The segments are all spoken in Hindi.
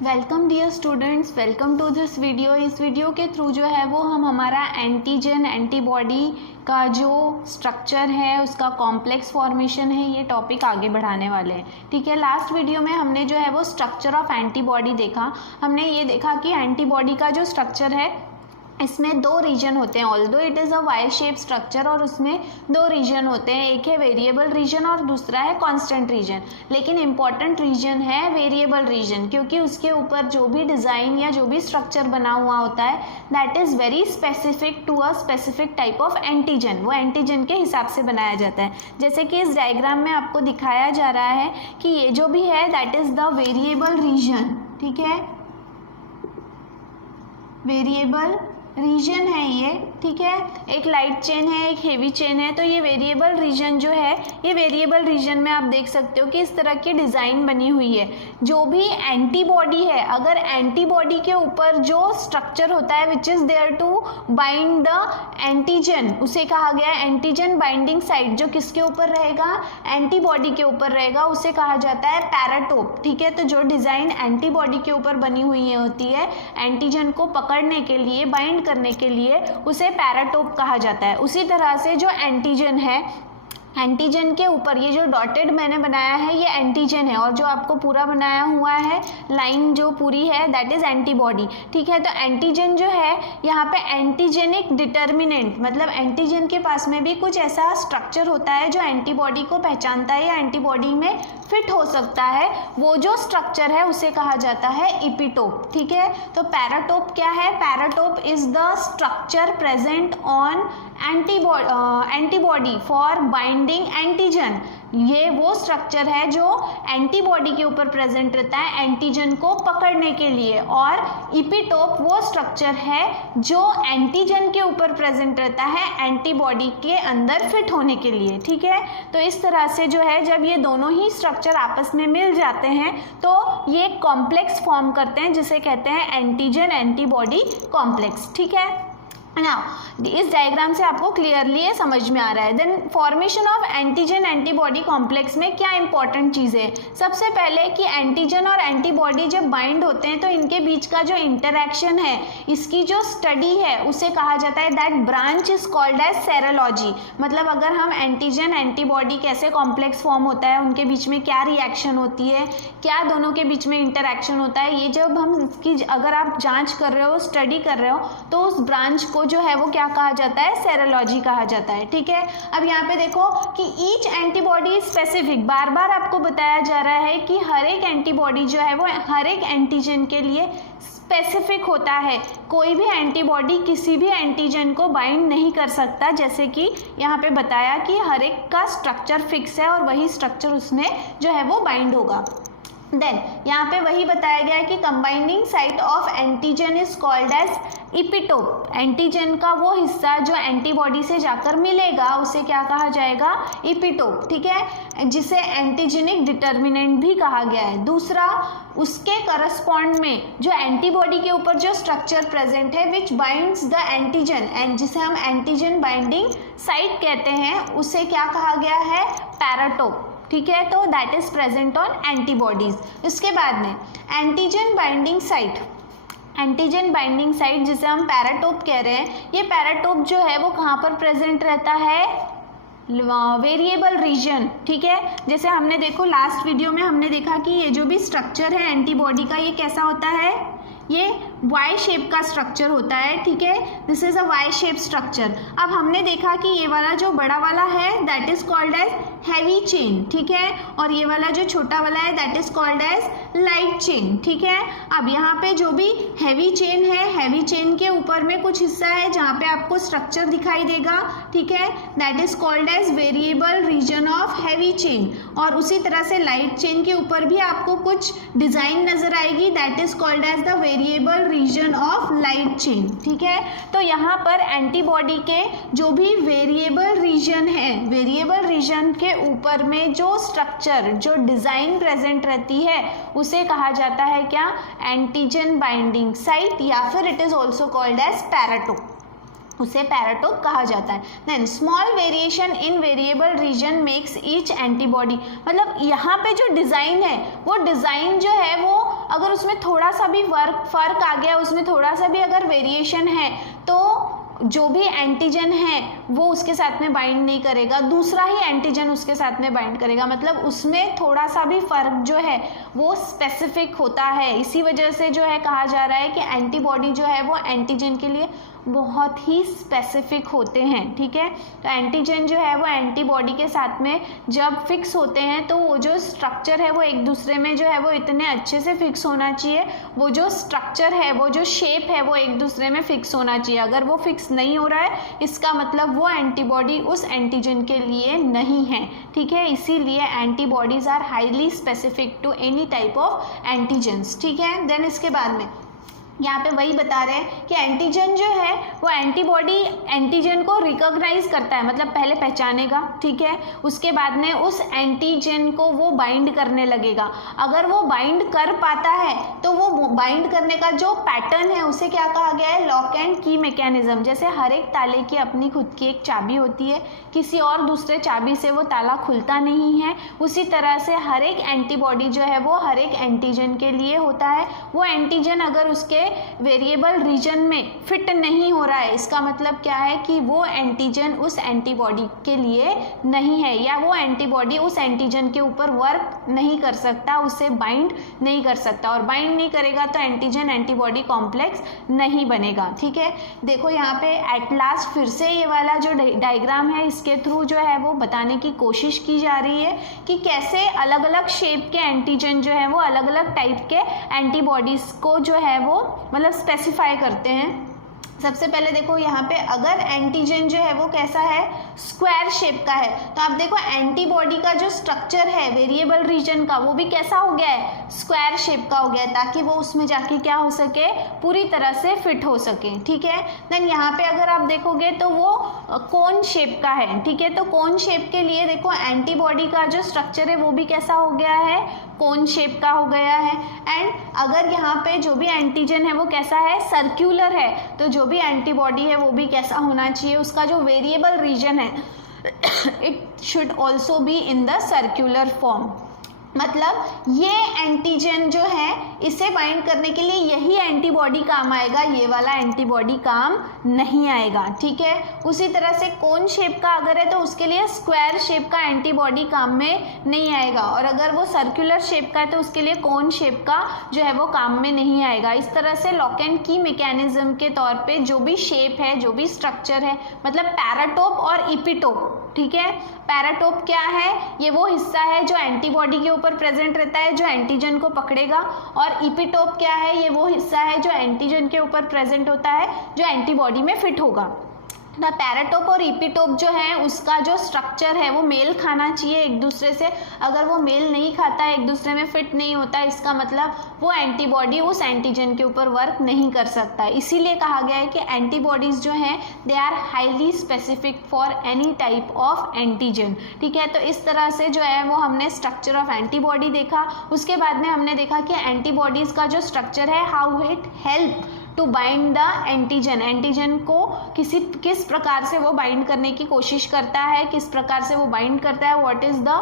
Welcome dear students, welcome to this video. इस वीडियो के थ्रू जो है वो हम हमारा एंटीजन एंटीबॉडी का जो स्ट्रक्चर है, उसका कॉम्प्लेक्स फॉर्मेशन है, ये टॉपिक आगे बढ़ाने वाले हैं। ठीक है, लास्ट वीडियो में हमने जो है वो स्ट्रक्चर ऑफ एंटीबॉडी देखा। हमने ये देखा कि एंटीबॉडी का जो स्ट्रक्चर है इसमें दो रीजन होते हैं, although it is a Y shape structure, और उसमें दो रीजन होते हैं, एक है वेरिएबल रीजन और दूसरा है कांस्टेंट रीजन। लेकिन इम्पॉर्टेंट रीजन है वेरिएबल रीजन, क्योंकि उसके ऊपर जो भी डिज़ाइन या जो भी स्ट्रक्चर बना हुआ होता है that is very specific to a specific type of antigen. वो एंटीजन के हिसाब से बनाया जाता है। जैसे कि इस डायग्राम में आपको दिखाया जा रहा है कि ये जो भी है that is the variable reason. ठीक है, वेरिएबल रीजन है ये। ठीक है, एक लाइट चेन है, एक हेवी चेन है। तो ये वेरिएबल रीजन जो है, ये वेरिएबल रीजन में आप देख सकते हो कि इस तरह की डिज़ाइन बनी हुई है। जो भी एंटीबॉडी है, अगर एंटीबॉडी के ऊपर जो स्ट्रक्चर होता है which is there to bind the antigen, उसे कहा गया है एंटीजन बाइंडिंग साइट। जो किसके ऊपर रहेगा? एंटीबॉडी के ऊपर रहेगा, उसे कहा जाता है पैराटोप। ठीक है, तो जो डिज़ाइन एंटीबॉडी के ऊपर बनी हुई होती है एंटीजन को पकड़ने के लिए, बाइंड करने के लिए, उसे पैराटोप कहा जाता है। उसी तरह से जो एंटीजन है, एंटीजन के ऊपर ये जो डॉटेड मैंने बनाया है ये एंटीजन है, और जो आपको पूरा बनाया हुआ है लाइन जो पूरी है दैट इज़ एंटीबॉडी। ठीक है, तो एंटीजन जो है यहाँ पे एंटीजेनिक डिटर्मिनेंट, मतलब एंटीजन के पास में भी कुछ ऐसा स्ट्रक्चर होता है जो एंटीबॉडी को पहचानता है या एंटीबॉडी में फिट हो सकता है। वो जो स्ट्रक्चर है उसे कहा जाता है इपिटोप। ठीक है, तो पैराटोप क्या है? Paratope is the structure present on antibody for binding antigen. ये वो स्ट्रक्चर है जो एंटीबॉडी के ऊपर प्रेजेंट रहता है एंटीजन को पकड़ने के लिए, और इपिटोप वो स्ट्रक्चर है जो एंटीजन के ऊपर प्रेजेंट रहता है एंटीबॉडी के अंदर फिट होने के लिए। ठीक है, तो इस तरह से जो है जब ये दोनों ही स्ट्रक्चर आपस में मिल जाते हैं तो ये कॉम्प्लेक्स फॉर्म करते हैं जिसे कहते हैं एंटीजन एंटीबॉडी कॉम्प्लेक्स। ठीक है, नाउ इस डायग्राम से आपको क्लियरली ये समझ में आ रहा है। Then formation of antigen antibody complex में क्या इंपॉर्टेंट चीज़ें? सबसे पहले कि एंटीजन और एंटीबॉडी जब बाइंड होते हैं तो इनके बीच का जो इंटरैक्शन है, इसकी जो स्टडी है उसे कहा जाता है that branch is called as serology. मतलब अगर हम एंटीजन एंटीबॉडी कैसे कॉम्प्लेक्स फॉर्म होता है, उनके बीच में क्या रिएक्शन होती है, क्या दोनों के बीच में इंटरैक्शन होता है, ये जब हम इसकी अगर आप जाँच कर रहे हो, स्टडी कर रहे हो, तो उस ब्रांच को जो है वो क्या कहा जाता है? सेरोलॉजी कहा जाता है। ठीक है, अब यहाँ पे देखो कि ईच एंटीबॉडी स्पेसिफिक, बार बार आपको बताया जा रहा है कि हर एक एंटीबॉडी जो है वो हर एक एंटीजन के लिए स्पेसिफिक होता है। कोई भी एंटीबॉडी किसी भी एंटीजन को बाइंड नहीं कर सकता, जैसे कि यहाँ पे बताया कि हर एक का स्ट्रक्चर फिक्स है और वही स्ट्रक्चर उसमें जो है वो बाइंड होगा। देन यहाँ पे वही बताया गया है कि combining site of antigen is called as epitope. Antigen का वो हिस्सा जो एंटीबॉडी से जाकर मिलेगा उसे क्या कहा जाएगा? इपिटोप। ठीक है, जिसे एंटीजेनिक डिटर्मिनेंट भी कहा गया है। दूसरा, उसके करस्पॉन्ड में जो एंटीबॉडी के ऊपर जो स्ट्रक्चर प्रेजेंट है विच बाइंड्स द एंटीजन, एंड जिसे हम एंटीजन बाइंडिंग साइट कहते हैं, उसे क्या कहा गया है? पैराटोप। ठीक है, तो that is present on antibodies. इसके बाद में antigen binding site, antigen binding site जिसे हम पैराटोप कह रहे हैं, ये पैराटोप जो है वो कहाँ पर प्रेजेंट रहता है? Variable reason. ठीक है, जैसे हमने देखो लास्ट वीडियो में हमने देखा कि ये जो भी स्ट्रक्चर है एंटीबॉडी का, ये कैसा होता है? ये वाई शेप का स्ट्रक्चर होता है। ठीक है, this is a Y shape structure. अब हमने देखा कि ये वाला जो बड़ा वाला है that is called as heavy chain. ठीक है, और ये वाला जो छोटा वाला है that is called as light chain. ठीक है, अब यहाँ पे जो भी हैवी चेन है, हैवी चेन के ऊपर में कुछ हिस्सा है जहाँ पे आपको स्ट्रक्चर दिखाई देगा। ठीक है, that is called as variable region of heavy chain. और उसी तरह से लाइट चेन के ऊपर भी आपको कुछ डिजाइन नजर आएगी, that is called as the variable region of light chain. ठीक है, तो यहाँ पर एंटीबॉडी के जो भी वेरिएबल रीजन है, वेरिएबल रीजन के ऊपर में जो स्ट्रक्चर, जो डिजाइन प्रेजेंट रहती है उसे कहा जाता है क्या? एंटीजन बाइंडिंग साइट, या फिर it is also called as paratope. उसे पैराटोप कहा जाता है। Then small variation in variable region makes each antibody, मतलब यहाँ पे जो डिज़ाइन है वो डिज़ाइन जो है वो अगर उसमें थोड़ा सा भी फर्क आ गया, उसमें थोड़ा सा भी अगर वेरिएशन है, तो जो भी एंटीजन है वो उसके साथ में बाइंड नहीं करेगा, दूसरा ही एंटीजन उसके साथ में बाइंड करेगा। मतलब उसमें थोड़ा सा भी फर्क जो है वो स्पेसिफिक होता है। इसी वजह से जो है कहा जा रहा है कि एंटीबॉडी जो है वो एंटीजन के लिए बहुत ही स्पेसिफिक होते हैं। ठीक है, तो एंटीजन जो है वो एंटीबॉडी के साथ में जब फिक्स होते हैं तो वो जो स्ट्रक्चर है वो एक दूसरे में जो है वो इतने अच्छे से फिक्स होना चाहिए, वो जो स्ट्रक्चर है, वो जो शेप है वो एक दूसरे में फिक्स होना चाहिए। अगर वो फिक्स नहीं हो रहा है, इसका मतलब वो एंटीबॉडी उस एंटीजन के लिए नहीं है। ठीक है, इसीलिए antibodies are highly specific to any type of antigens. ठीक है, देन इसके बाद में यहाँ पे वही बता रहे हैं कि एंटीजन जो है वो एंटीबॉडी एंटीजन को रिकॉग्नाइज करता है, मतलब पहले पहचानेगा। ठीक है, उसके बाद में उस एंटीजन को वो बाइंड करने लगेगा। अगर वो बाइंड कर पाता है तो वो बाइंड करने का जो पैटर्न है उसे क्या कहा गया है, लॉक एंड की मैकेनिज्म। जैसे हर एक ताले की अपनी खुद की एक चाबी होती है, किसी और दूसरे चाबी से वो ताला खुलता नहीं है, उसी तरह से हर एक एंटीबॉडी जो है वो हर एक एंटीजन के लिए होता है। वो एंटीजन अगर उसके वेरिएबल रीजन में फिट नहीं हो रहा है, इसका मतलब क्या है कि वो एंटीजन उस एंटीबॉडी के लिए नहीं है, या वो एंटीबॉडी उस एंटीजन के ऊपर वर्क नहीं कर सकता, उसे बाइंड नहीं कर सकता, और बाइंड नहीं करेगा तो एंटीजन एंटीबॉडी कॉम्प्लेक्स नहीं बनेगा। ठीक है, देखो यहाँ पे एट लास्ट फिर से ये वाला जो डायग्राम है इसके थ्रू जो है वो बताने की कोशिश की जा रही है कि कैसे अलग अलग शेप के एंटीजन जो है वो अलग अलग टाइप के एंटीबॉडीज को जो है वो मतलब स्पेसिफाई करते हैं। सबसे पहले देखो यहाँ पे अगर एंटीजन जो है वो कैसा है, स्क्वायर शेप का है, तो आप देखो एंटीबॉडी का जो स्ट्रक्चर है वेरिएबल रीजन का वो भी कैसा हो गया है, स्क्वायर शेप का हो गया है, ताकि वो उसमें जाके क्या हो सके, पूरी तरह से फिट हो सके। ठीक है, देन यहाँ पे अगर आप देखोगे तो वो कोन शेप का है। ठीक है, तो कोन शेप के लिए देखो एंटीबॉडी का जो स्ट्रक्चर है वो भी कैसा हो गया है, कोन शेप का हो गया है। एंड अगर यहाँ पे जो भी एंटीजन है वो कैसा है, सर्क्यूलर है, तो जो भी एंटीबॉडी है वो भी कैसा होना चाहिए, उसका जो वेरिएबल रीजन है it should also be in the circular form. मतलब ये एंटीजन जो है इसे बाइंड करने के लिए यही एंटीबॉडी काम आएगा, ये वाला एंटीबॉडी काम नहीं आएगा। ठीक है, उसी तरह से कोन शेप का अगर है तो उसके लिए स्क्वायर शेप का एंटीबॉडी काम में नहीं आएगा, और अगर वो सर्कुलर शेप का है तो उसके लिए कोन शेप का जो है वो काम में नहीं आएगा। इस तरह से लॉक एंड की मैकेनिज्म के तौर पे जो भी शेप है, जो भी स्ट्रक्चर है, मतलब पैराटोप और इपिटोप। ठीक है, पैराटोप क्या है, ये वो हिस्सा है जो एंटीबॉडी के ऊपर प्रेजेंट रहता है, जो एंटीजन को पकड़ेगा, और इपिटोप क्या है, ये वो हिस्सा है जो एंटीजन के ऊपर प्रेजेंट होता है, जो एंटीबॉडी में फिट होगा। ना पैराटोप और इपिटोप जो है उसका जो स्ट्रक्चर है वो मेल खाना चाहिए एक दूसरे से। अगर वो मेल नहीं खाता है, एक दूसरे में फिट नहीं होता, इसका मतलब वो एंटीबॉडी उस एंटीजन के ऊपर वर्क नहीं कर सकता। इसीलिए कहा गया है कि एंटीबॉडीज जो हैं they are highly specific for any type of antigen. ठीक है, तो इस तरह से जो है वो हमने स्ट्रक्चर ऑफ एंटीबॉडी देखा। उसके बाद में हमने देखा कि एंटीबॉडीज का जो स्ट्रक्चर है, how it help to bind the antigen, antigen को किस प्रकार से वो बाइंड करने की कोशिश करता है, किस प्रकार से वो बाइंड करता है, व्हाट इज द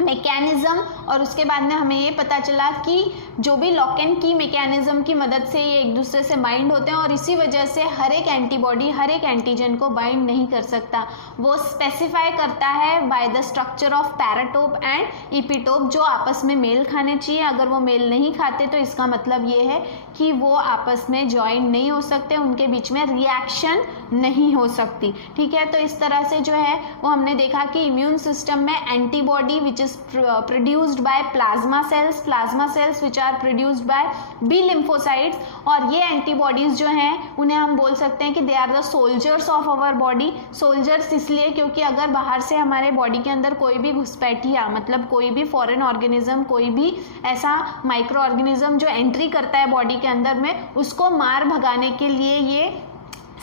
मैकेनिज्म। और उसके बाद में हमें ये पता चला कि जो भी लॉक एंड की मैकेनिज्म की मदद से ये एक दूसरे से बाइंड होते हैं, और इसी वजह से हर एक एंटीबॉडी हर एक एंटीजन को बाइंड नहीं कर सकता। वो स्पेसिफाई करता है by the structure of paratope and epitope, जो आपस में मेल खाने चाहिए। अगर वो मेल नहीं खाते तो इसका मतलब ये है कि वो आपस में ज्वाइन नहीं हो सकते, उनके बीच में रिएक्शन नहीं हो सकती। ठीक है, तो इस तरह से जो है वो हमने देखा कि इम्यून सिस्टम में antibody which is produced by plasma cells which are produced by B lymphocytes, और ये एंटीबॉडीज जो हैं उन्हें हम बोल सकते हैं कि they are the soldiers of our body. Soldiers इसलिए क्योंकि अगर बाहर से हमारे बॉडी के अंदर कोई भी घुसपैठिया, मतलब कोई भी फॉरेन ऑर्गेनिज्म, कोई भी ऐसा माइक्रो ऑर्गेनिज्म जो एंट्री करता है बॉडी के अंदर में, उसको मार भगाने के लिए ये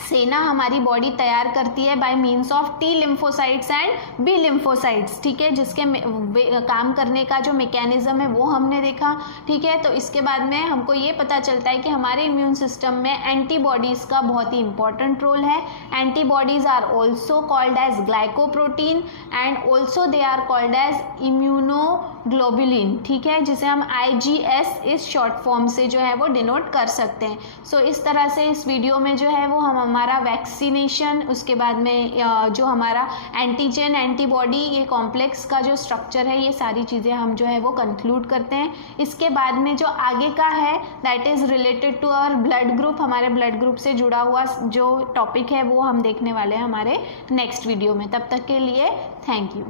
सेना हमारी बॉडी तैयार करती है by means of T lymphocytes and B lymphocytes. ठीक है, जिसके काम करने का जो मैकेनिज्म है वो हमने देखा। ठीक है, तो इसके बाद में हमको ये पता चलता है कि हमारे इम्यून सिस्टम में एंटीबॉडीज़ का बहुत ही इंपॉर्टेंट रोल है। Antibodies are also called as glycoprotein and also they are called as immunoglobulin, ठीक है, जिसे हम IgS इस शॉर्ट फॉर्म से जो है वो डिनोट कर सकते हैं। सो इस तरह से इस वीडियो में जो है वो हम हमारा वैक्सीनेशन, उसके बाद में जो हमारा एंटीजन एंटीबॉडी, ये कॉम्प्लेक्स का जो स्ट्रक्चर है, ये सारी चीज़ें हम जो है वो कंक्लूड करते हैं। इसके बाद में जो आगे का है that is related to our blood group, हमारे ब्लड ग्रुप से जुड़ा हुआ जो टॉपिक है वो हम देखने वाले हैं हमारे नेक्स्ट वीडियो में। तब तक के लिए थैंक यू।